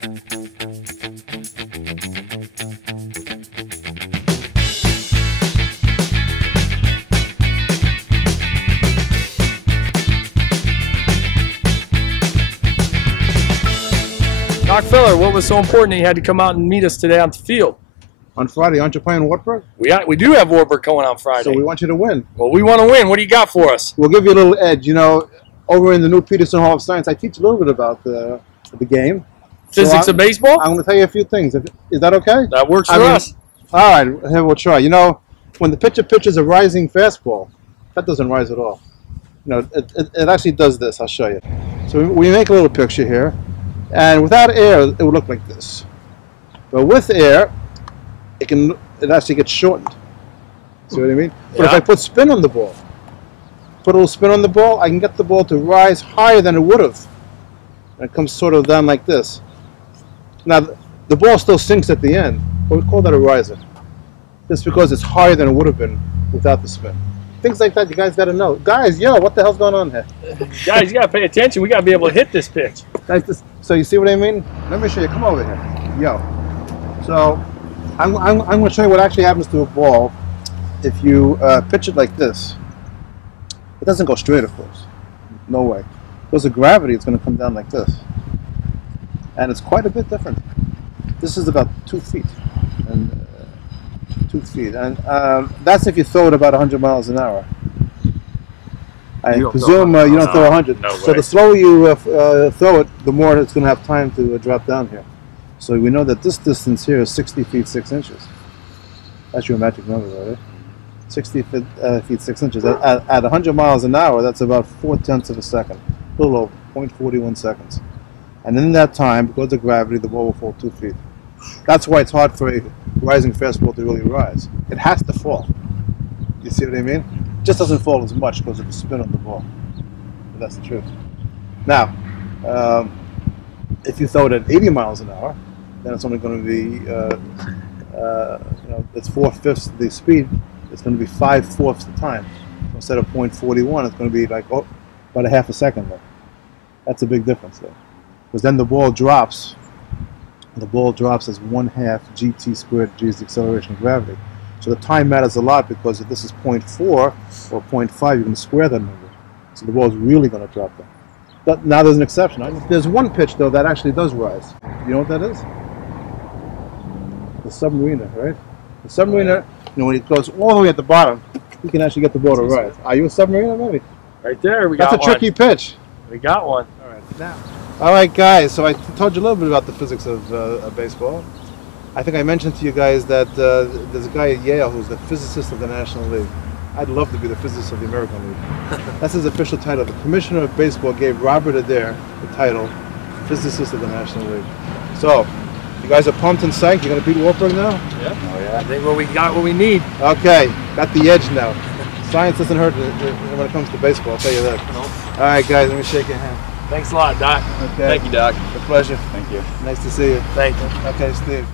Doc Feller, what was so important that you had to come out and meet us today on the field? On Friday, aren't you playing Wartburg? We do have Wartburg going on Friday. So we want you to win. Well, we want to win. What do you got for us? We'll give you a little edge. You know, over in the new Peterson Hall of Science, I teach a little bit about the game. Physics of baseball? I'm going to tell you a few things. Is that okay? That works for us. All right, here we'll try. You know, when the pitcher pitches a rising fastball, that doesn't rise at all. You know, it actually does this. I'll show you. So we make a little picture here. And without air, it would look like this. But with air, it actually gets shortened. See what I mean? But if I put spin on the ball, put a little spin on the ball, I can get the ball to rise higher than it would have. And it comes sort of down like this. Now, the ball still sinks at the end, but we call that a riser. Just because it's higher than it would have been without the spin. Things like that, you guys got to know. Guys, yo, what the hell's going on here? Guys, you got to pay attention. We got to be able to hit this pitch. So you see what I mean? Let me show you. Come over here. Yo. So I'm going to show you what actually happens to a ball if you pitch it like this. It doesn't go straight, of course. No way. Because of gravity, it's going to come down like this. And it's quite a bit different. This is about 2 feet. And 2 feet. And that's if you throw it about 100 miles an hour. I presume you don't throw 100. No so the slower you throw it, the more it's going to have time to drop down here. So we know that this distance here is 60 feet 6 inches. That's your magic number, right? 60 feet 6 inches. At 100 miles an hour, that's about 4/10 of a second. A little over, 0.41 seconds. And in that time, because of gravity, the ball will fall 2 feet. That's why it's hard for a rising fastball to really rise. It has to fall. You see what I mean? It just doesn't fall as much because of the spin on the ball. But that's the truth. Now, if you throw it at 80 miles an hour, then it's only going to be, you know, it's 4/5 the speed. It's going to be 5/4 the time. So instead of 0.41, it's going to be like about a half a second there. That's a big difference there. Because then the ball drops. The ball drops as 1/2 gt squared. G is the acceleration of gravity. So the time matters a lot because if this is 0.4 or 0.5, you're going to square that number. So the ball is really going to drop down. But now there's an exception. There's one pitch, though, that actually does rise. You know what that is? The submariner, right? The submariner, you know, when it goes all the way at the bottom, you can actually get the ball to rise. Are you a submariner, maybe? Right there, we got one. That's a tricky pitch. We got one. All right, now. All right, guys, so I told you a little bit about the physics of baseball. I think I mentioned to you guys that there's a guy at Yale who's the physicist of the National League. I'd love to be the physicist of the American League. That's his official title. The Commissioner of Baseball gave Robert Adair the title, Physicist of the National League. So, you guys are pumped and psyched? You're going to beat Wartburg now? Yeah. Oh, yeah. I think we got what we need. Okay, got the edge now. Science doesn't hurt when it comes to baseball, I'll tell you that. Nope. All right, guys, let me shake your hand. Thanks a lot, Doc. Okay. Thank you, Doc. A pleasure. Thank you. Nice to see you. Thank you. Okay, Steve.